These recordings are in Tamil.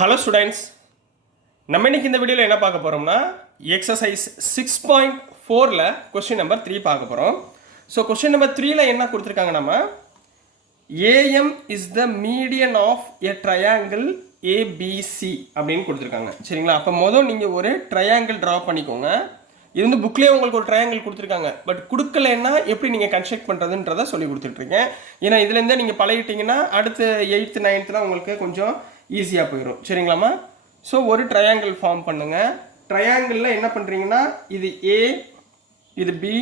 ஹலோ ஸ்டூடெண்ட்ஸ், நம்ம இன்னைக்கு இந்த வீடியோவில் என்ன பார்க்க போகிறோம்னா எக்ஸசைஸ் 6.4ல் கொஸ்டின் நம்பர் 3 பார்க்க போகிறோம். ஸோ கொஸ்டின் நம்பர் 3ல் என்ன கொடுத்துருக்காங்க, நம்ம AM is the median of a triangle ABC அப்படின்னு கொடுத்துருக்காங்க. சரிங்களா? அப்போ மொதல் நீங்கள் ஒரு ட்ரையாங்கிள் ட்ரா பண்ணிக்கோங்க. இது வந்து புக்லேயே உங்களுக்கு ஒரு ட்ரையாங்கிள் கொடுத்துருக்காங்க. பட் கொடுக்கலன்னா எப்படி நீங்கள் கன்ஸ்ட்ரக்ட் பண்ணுறதுன்றதை சொல்லி கொடுத்துட்ருக்கேன். ஏன்னா இதுலேருந்தே நீங்கள் பழகிட்டீங்கன்னா அடுத்து 8th 9thலாம் உங்களுக்கு கொஞ்சம் ஈஸியாக போயிடும். சரிங்களாம்மா? ஸோ ஒரு ட்ரையாங்கிள் ஃபார்ம் பண்ணுங்கள். ட்ரையாங்கிளில் என்ன பண்ணுறீங்கன்னா, இது ஏ, இது பி,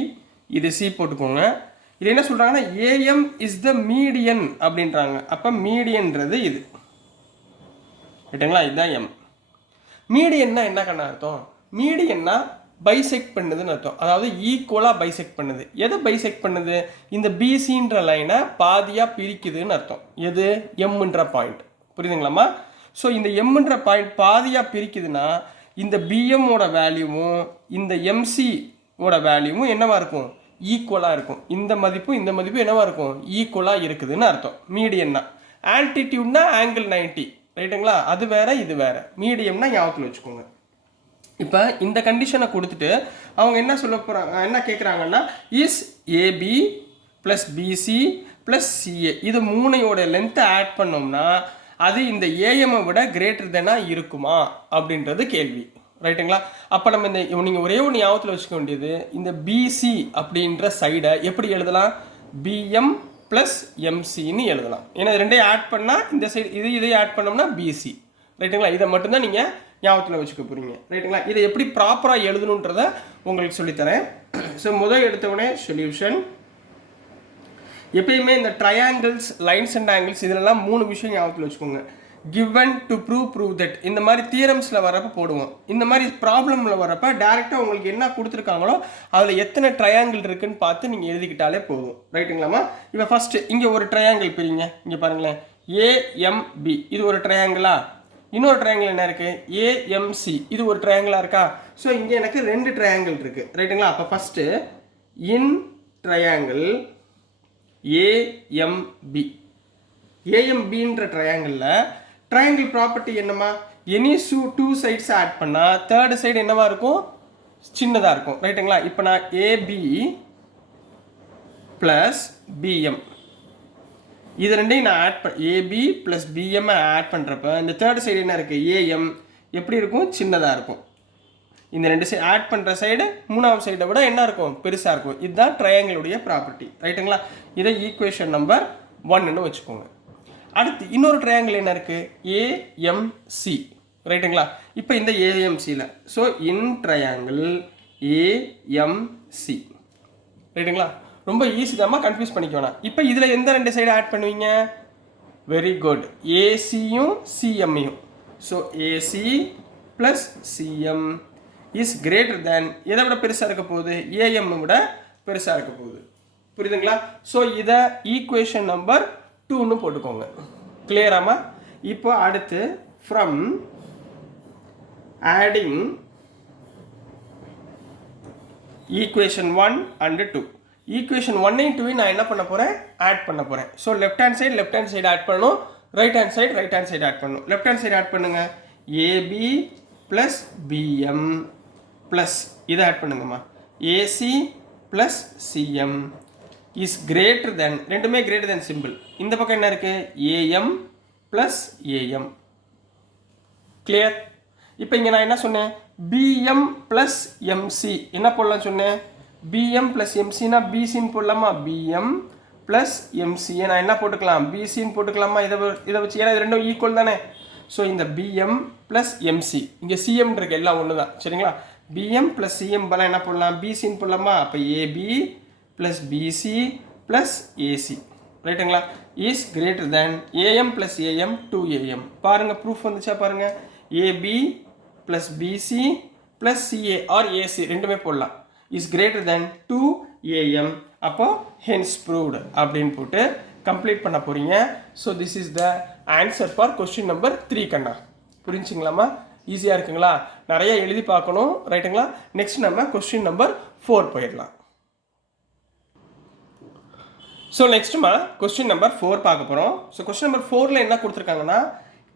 இது சி போட்டுக்கோங்க. இது என்ன சொல்கிறாங்கன்னா, ஏஎம் இஸ் த மீடியன் அப்படின்றாங்க. அப்போ மீடியன்றது இது, ரைட்டுங்களா? இதுதான் எம். மீடியன்னா என்ன கண்ணா அர்த்தம்? மீடியன்னா பைசெக்ட் பண்ணுதுன்னு அர்த்தம். அதாவது ஈக்குவலாக பைசெக்ட் பண்ணுது. எதை பைசெக்ட் பண்ணுது? இந்த பிசின்ற லைனை பாதியாக பிரிக்குதுன்னு அர்த்தம். எது? எம்ன்ற பாயிண்ட். புரியுதுங்களாம்மா? ஸோ இந்த எம்ன்ற பாயிண்ட் பாதியாக பிரிக்குதுன்னா இந்த பிஎம்மோட வேல்யூவும் இந்த எம்சியோட வேல்யூவும் என்னவா இருக்கும்? ஈக்குவலாக இருக்கும். இந்த மதிப்பும் இந்த மதிப்பும் என்னவா இருக்கும்? ஈக்குவலாக இருக்குதுன்னு அர்த்தம். மீடியன்னா ஆல்டிடியூட்னா ஆங்கிள் 90, ரைட்டுங்களா? அது வேற இது வேற. மீடியம்னா ஞாபகத்தில் வச்சுக்கோங்க. இப்போ இந்த கண்டிஷனை கொடுத்துட்டு அவங்க என்ன சொல்ல போகிறாங்க, என்ன கேட்குறாங்கன்னா, is AB plus BC plus CA இது மூணையோட லென்த்தை ஆட் பண்ணோம்னா அது இந்த ஏஎம்ஐ விட கிரேட்டர் தெனாக இருக்குமா அப்படின்றது கேள்வி, ரைட்டுங்களா? அப்போ நம்ம இந்த நீங்கள் ஒரே ஒன்று ஞாபகத்தில் வச்சுக்க வேண்டியது, இந்த பிசி அப்படின்ற சைடை எப்படி எழுதலாம்? பிஎம் ப்ளஸ் எம்சின்னு எழுதலாம். ஏன்னா இது ரெண்டையும் ஆட் பண்ணால் இந்த சைடு இதை ஆட் பண்ணோம்னா பிசி, ரைட்டுங்களா? இதை மட்டும்தான் நீங்கள் ஞாபகத்தில் வச்சுக்க போகிறீங்க, ரைட்டுங்களா? இதை எப்படி ப்ராப்பராக எழுதணுன்றதை உங்களுக்கு சொல்லித்தரேன். ஸோ முதல் எடுத்தவுடனே சொல்யூஷன். எப்பயுமே இந்த ட்ரையாங்கிள்ஸ், லைன்ஸ் அண்ட் ஆங்கிள்ஸ் இதிலெல்லாம் 3 விஷயம் ஞாபகத்தில் வச்சுக்கோங்க. கிவன் டு ப்ரூவ் தட் இந்த மாதிரி தியரம்ஸில் வரப்போ போடுவோம். இந்த மாதிரி ப்ராப்ளமில் வரப்போ டேரெக்டாக உங்களுக்கு என்ன கொடுத்துருக்காங்களோ அதில் எத்தனை ட்ரையாங்கிள் இருக்குன்னு பார்த்து நீங்கள் எழுதிக்கிட்டாலே போதும், ரைட்டுங்களாம்மா? இப்போ ஃபஸ்ட்டு இங்கே ஒரு ட்ரையாங்கிள் பிரிங்க. இங்கே பாருங்களேன், ஏஎம்பி இது ஒரு ட்ரையாங்கிளா? இன்னொரு ட்ரையாங்கிள் என்ன இருக்குது? ஏஎம்சி இது ஒரு ட்ரையாங்கிளாக இருக்கா? ஸோ இங்கே எனக்கு 2 ட்ரையாங்கிள் இருக்குது, ரைட்டுங்களா? அப்போ ஃபஸ்ட்டு இன் ட்ரையாங்கிள் ஏஎம்பி, ஏஎம்பின்ற ட்ரையாங்கிளில் ட்ரையாங்கிள் ப்ராப்பர்ட்டி என்னமா? எனி டூ சைட்ஸ் ஆட் பண்ணால் தேர்டு சைடு என்னவா இருக்கும்? சின்னதாக இருக்கும், ரைட்டுங்களா? இப்போ நான் ஏபி ப்ளஸ் பிஎம் இது ரெண்டையும் நான் ஆட் ஏபி ப்ளஸ் பிஎம்ஐ ஆட் பண்ணுறப்ப இந்த தேர்டு சைடு என்ன இருக்குது? ஏஎம் எப்படி இருக்கும்? சின்னதாக இருக்கும். இந்த 2 சைடு ஆட் பண்ணுற சைடு மூணாவது சைடை விட என்ன இருக்கும்? பெருசாக இருக்கும். இதுதான் ட்ரையாங்கிளுடைய ப்ராப்பர்ட்டி, ரைட்டுங்களா? இதை ஈக்குவேஷன் நம்பர் 1ன்னு வச்சுக்கோங்க. அடுத்து இன்னொரு ட்ரையாங்கிள் என்ன இருக்குது? ஏஎம்சி, ரைட்டுங்களா? இப்போ இந்த ஏஎம்சியில் ஸோ இன் ட்ரையாங்கிள் ஏஎம்சி, ரைட்டுங்களா? ரொம்ப ஈஸி தாம்மா, கன்ஃபியூஸ் பண்ணிக்க வேணாம். இப்போ இதில் எந்த 2 சைடு ஆட் பண்ணுவீங்க? வெரி குட், ஏசியும் சிஎம்மையும். So AC plus CM is greater than எதை விட பெருசாக இருக்க போகுது? ஏஎம் விட பெருசாக இருக்க போகுது. புரியுதுங்களா? ஸோ இதை ஈக்குவேஷன் நம்பர் 2ன்னு போட்டுக்கோங்க. கிளியராமா? இப்போ அடுத்து from adding equation 1 and 2 equation 1 and 2 நான் என்ன பண்ண போகிறேன்? ஆட் பண்ண போகிறேன். So left hand side add பண்ணணும், ரைட் ஹேண்ட் சைடு ஆட் பண்ணணும். லெஃப்ட் ஹேண்ட் சைடு ஆட் பண்ணுங்க. ஏபி ப்ளஸ் பிஎம் ப்ளஸ் இதை ஆட் பண்ணுங்கம்மா. AC plus CM is greater than, ரெண்டுமே கிரேட்டர் தென் சிம்பிள். இந்த பக்கம் என்ன இருக்குது? AM plus AM. கிளியர்? இப்போ இங்கே நான் என்ன சொன்னேன்? பிஎம் ப்ளஸ் எம்சி என்ன போடலாம் சொன்னேன்? பிஎம் ப்ளஸ் எம்சினா பிசின்னு போடலாமா? பிஎம் ப்ளஸ் எம்சியை நான் என்ன போட்டுக்கலாம்? பிசின்னு போட்டுக்கலாமா? இதை வச்சு, ஏன்னா இது ரெண்டும் ஈக்குவல் தானே. ஸோ இந்த பிஎம் ப்ளஸ் எம்சி, இங்கே சிஎம் இருக்கு, எல்லாம் ஒன்று தான், சரிங்களா? பிஎம் ப்ளஸ் சிஎம் பலம் என்ன போடலாம்? பிசின்னு போடலாமா? அப்போ AB plus BC plus AC, ரைட்டுங்களா? Is greater than AM plus AM 2am. பாருங்கள், ப்ரூஃப் வந்துச்சா பாருங்கள். AB plus BC plus CA or AC ரெண்டுமே போடலாம். Is greater than 2am. அப்போ ஹென்ஸ் ப்ரூவ்டு அப்படின்னு போட்டு கம்ப்ளீட் பண்ண போகிறீங்க. So this is the answer for question number 3 கண்ணா. புரிஞ்சுங்களாம்மா? ஈஸியாக இருக்குங்களா? நிறைய எழுதி பார்க்கணும், ரைட்டுங்களா? நெக்ஸ்ட் நம்ம கொஸ்டின் நம்பர் 4 போயிடலாம். ஸோ நெக்ஸ்ட்டுமா கொஸ்டின் நம்பர் 4 பார்க்க போகிறோம். ஸோ கொஸ்டின் நம்பர் 4ல் என்ன கொடுத்துருக்காங்கன்னா,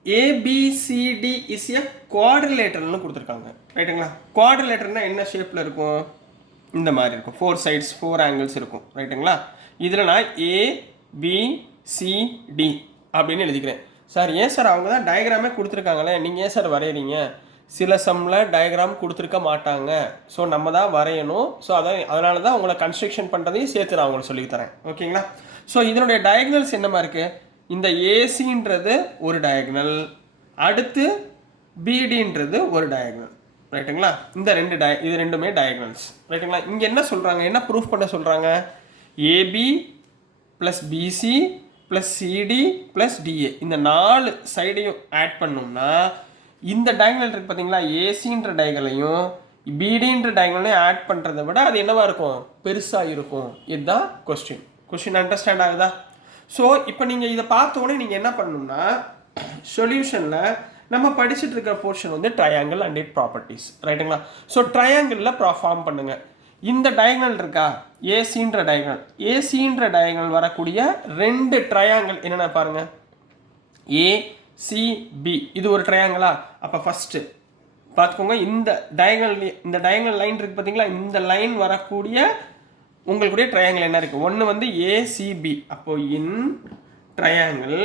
ABCD இஸ் எ குவாட்ரிலேட்டரல்னு கொடுத்துருக்காங்க ரைட்டுங்களா. குவாட்ரிலேட்டர்னா என்ன ஷேப்பில் இருக்கும், இந்த மாதிரி இருக்கும், 4 sides 4 angles இருக்கும் ரைட்டுங்களா. இதில் நான் ABCD அப்படின்னு எழுதிக்கிறேன். சார் ஏன் சார் அவங்க தான் டயக்ராமே கொடுத்துருக்காங்களே, நீங்கள் ஏன் சார் வரைகிறீங்க? சில சம்மில் டயக்ராம் கொடுத்துருக்க மாட்டாங்க, ஸோ நம்ம தான் வரையணும். ஸோ அதனால தான் உங்களை கன்ஸ்ட்ரக்ஷன் பண்ணுறதையும் சேர்த்து நான் உங்களுக்கு சொல்லித்தரேன் ஓகேங்களா. ஸோ இதனுடைய டயக்னல்ஸ் என்னமா இருக்குது, இந்த ஏசின்றது ஒரு டயக்னல், அடுத்து பிடின்றது ஒரு டயக்னல் ரைட்டுங்களா. இந்த இது ரெண்டுமே டயக்னல்ஸ் ரைட்டுங்களா. இங்கே என்ன சொல்கிறாங்க, என்ன ப்ரூஃப் பண்ண சொல்கிறாங்க, AB plus BC plus CD plus DA இந்த 4 சைடையும் ஆட் பண்ணோம்னா இந்த டயக்னல் இருக்குது பார்த்தீங்களா, ஏசின்ற டயக்னலையும் பிடின்ற டயக்னலையும் ஆட் பண்ணுறதை விட அது என்னவா இருக்கும், பெருசாக இருக்கும். இதுதான் கொஸ்டின் அண்டர்ஸ்டாண்ட் ஆகுதா. ஸோ இப்போ நீங்கள் இதை பார்த்த உடனே நீங்கள் என்ன பண்ணணும்னா, சொல்யூஷனில் நம்ம படிச்சுட்டு இருக்கிற போர்ஷன் வந்து ட்ரையாங்கிள் அண்ட் இட் ப்ராப்பர்ட்டிஸ் ரைட்டுங்களா. ஸோ ட்ரையாங்கிளில் ஃபார்ம் பண்ணுங்கள். இந்த டயக்னல் இருக்கா, ஏசின்ற டயக்னல் வரக்கூடிய 2 ட்ரையாங்கிள் என்னென்ன பாருங்கள், ஏசிபி இது ஒரு ட்ரையாங்கிளா. அப்போ ஃபஸ்ட்டு பார்த்துக்கோங்க, இந்த டயக்னல் லைன் இருக்குது பார்த்தீங்களா, இந்த லைன் வரக்கூடிய உங்களுடைய ட்ரையாங்கிள் என்ன இருக்குது, ஒன்று வந்து ஏசிபி. அப்போ இன் ட்ரையாங்கிள்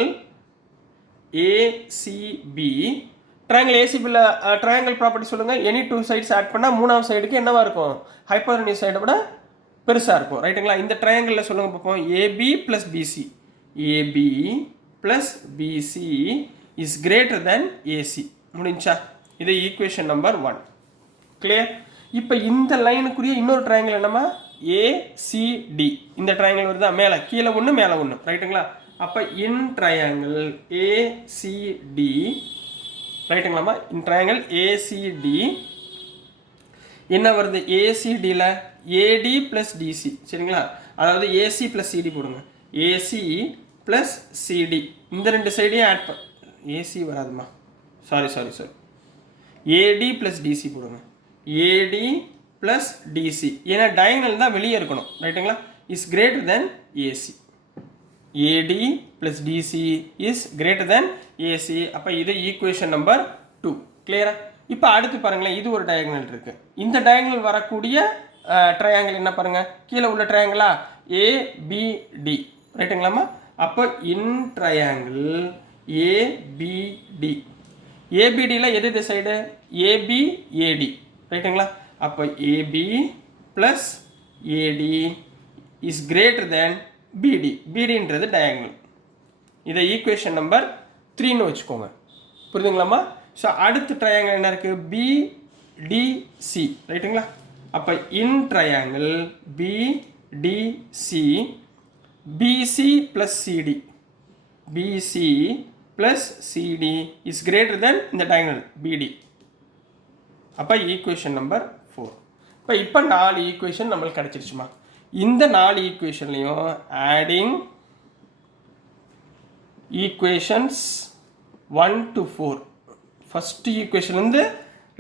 ஏசிபி, ட்ரையாங்கிள் ஏசிபியில் ட்ரையாங்கிள் ப்ராப்பர்ட்டி சொல்லுங்கள். எனி 2 sides ஆட் பண்ணால் 3ஆவது சைடுக்கு என்னவா இருக்கும், ஹைப்போடெனியூஸ் சைடை விட பெருசாக இருக்கும் ரைட்டுங்களா. இந்த ட்ரையாங்கிளில் சொல்லுங்கள் பார்ப்போம், AB plus BC is greater than AC. முடிஞ்சா, இது ஈக்குவேஷன் நம்பர் 1 கிளியர். இப்போ இந்த லைனுக்குரிய இன்னொரு ட்ரையாங்கிள் என்னமா, ஏசிடி. இந்த ட்ரையாங்கிள் வருதா, மேலே கீழே ஒன்று மேலே ஒன்று ரைட்டுங்களா. அப்போ இன் ட்ரையாங்கிள் ஏசிடி ரைட்டுங்களாம்மா, இன் ட்ரையாங்கிள் ஏசிடி என்ன வருது, ஏசிடியில் ஏடி ப்ளஸ் டிசி சரிங்களா. அதாவது ஏசி ப்ளஸ் சிடி போடுங்க, ஏசி ப்ளஸ் சிடி இந்த 2 சைடையும் ஆட் ஏசி வராதுமா, சாரி ஏடி ப்ளஸ் டிசி போடுங்க, ஏடி ப்ளஸ் டிசி, ஏன்னா டயகனல் தான் வெளியே இருக்கணும் ரைட்டுங்களா. Is greater than AC, AD plus DC is greater than AC. அப்போ இது ஈக்குவேஷன் நம்பர் 2 கிளியரா. இப்போ அடுத்து பாருங்களேன், இது ஒரு டயகனல் இருக்கு, இந்த டயகனல் வரக்கூடிய ட்ரையாங்கிள் என்ன பாருங்க, கீழே உள்ள ட்ரையாங்கிளா ஏபிடி ரைட்டுங்களாமா. அப்போ இன் ட்ரையாங்கிள் ஏபிடி, ஏபிடியில் எது சைடு, ஏபி ஏடி ரைட்டுங்களா. அப்போ AB plus AD is greater than BD, பிடின்றது டயகனல். இதை ஈக்குவேஷன் நம்பர் 3ன்னு வச்சுக்கோங்க, புரியுதுங்களாம்மா. ஸோ அடுத்த ட்ரையாங்கிள் என்ன இருக்குது, பிடிசி ரைட்டுங்களா. அப்போ in triangle BDC BC plus CD is greater than இந்த டயகனல் பிடி. அப்போ ஈக்குவேஷன் நம்பர் 4. இப்போ 4 ஈக்குவேஷன் நம்மளுக்கு கிடச்சிருச்சுமா. இந்த 4 ஈக்குவேஷன்லையும் ஆடிங் ஈக்குவேஷன்ஸ் 1 to 4, ஃபஸ்ட் ஈக்குவேஷன்லேருந்து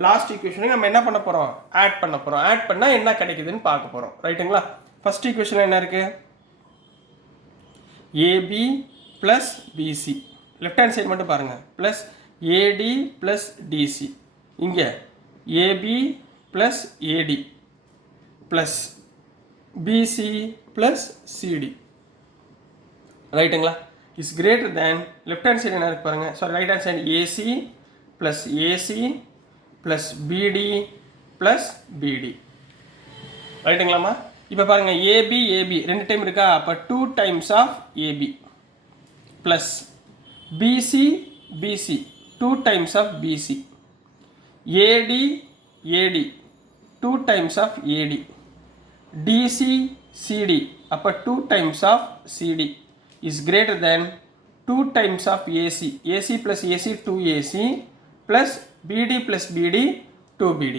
லாஸ்ட் ஈக்குவேஷனுக்கு நம்ம என்ன பண்ண போகிறோம், ஆட் பண்ண போகிறோம். ஆட் பண்ணால் என்ன கிடைக்குதுன்னு பார்க்க போகிறோம் ரைட்டுங்களா. ஃபஸ்ட் ஈக்குவேஷன் என்ன இருக்குது, AB plus BC, left hand side மட்டும் பாருங்கள், ப்ளஸ் ஏடி ப்ளஸ் டிசி, இங்கே AB plus AD plus BC plus CD ரைட்டுங்களா. Is greater than left hand side என்ன இருக்கு பாருங்கள், sorry right hand side AC plus BD plus BD ரைட்டுங்களாம்மா. இப்போ பாருங்கள், ஏபி 2 இருக்கா, அப்போ 2 times of AB plus BC 2 times of BC, AD 2 times of AD, DC CD அப்போ 2 times of CD is greater than 2 times of AC, AC plus AC 2AC plus BD plus BD 2BD.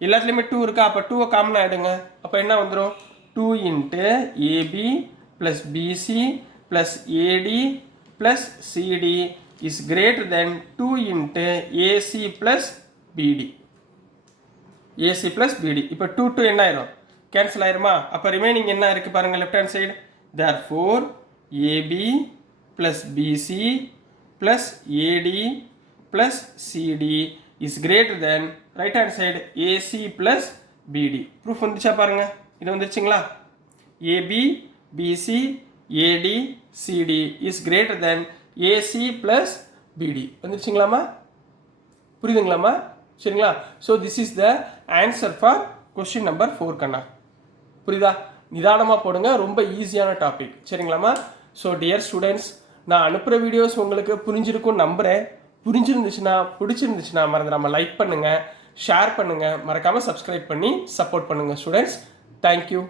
எல்லாத்துலேயுமே 2 இருக்கா, அப்போ 2 காமனாக எடுங்க, அப்போ என்ன வந்துடும், 2 into AB plus BC plus AD plus CD is greater than 2 into AC plus BD, AC plus BD. இப்போ 2 என்ன ஆயிரும், கேன்சல் ஆயிருமா. அப்போ ரிமைனிங் என்ன இருக்குது பாருங்கள், left hand side, therefore AB plus BC plus AD plus CD is greater than right hand side AC plus BD. Proof வந்துச்சா பாருங்க. இது வந்துருச்சுங்களா? AB, BC, AD, CD is greater than AC plus BD. வந்துருச்சுங்களாமா? புரியுதுங்களாமா? சரிங்களா? So this is the answer for question number 4 கண்ணா. புரியுதா? நிதானமாக போடுங்க, ரொம்ப ஈஸியான டாபிக். சரிங்களாமா? ஸோ டியர் ஸ்டூடெண்ட்ஸ், நான் அனுப்புகிற வீடியோஸ் உங்களுக்கு புரிஞ்சிருக்கும்னு நம்புகிறேன். பிடிச்சிருந்துச்சுன்னா மறந்துடாமல் லைக் பண்ணுங்கள், ஷேர் பண்ணுங்கள், மறக்காமல் சப்ஸ்கிரைப் பண்ணி சப்போர்ட் பண்ணுங்கள் ஸ்டூடெண்ட்ஸ். தேங்க்யூ.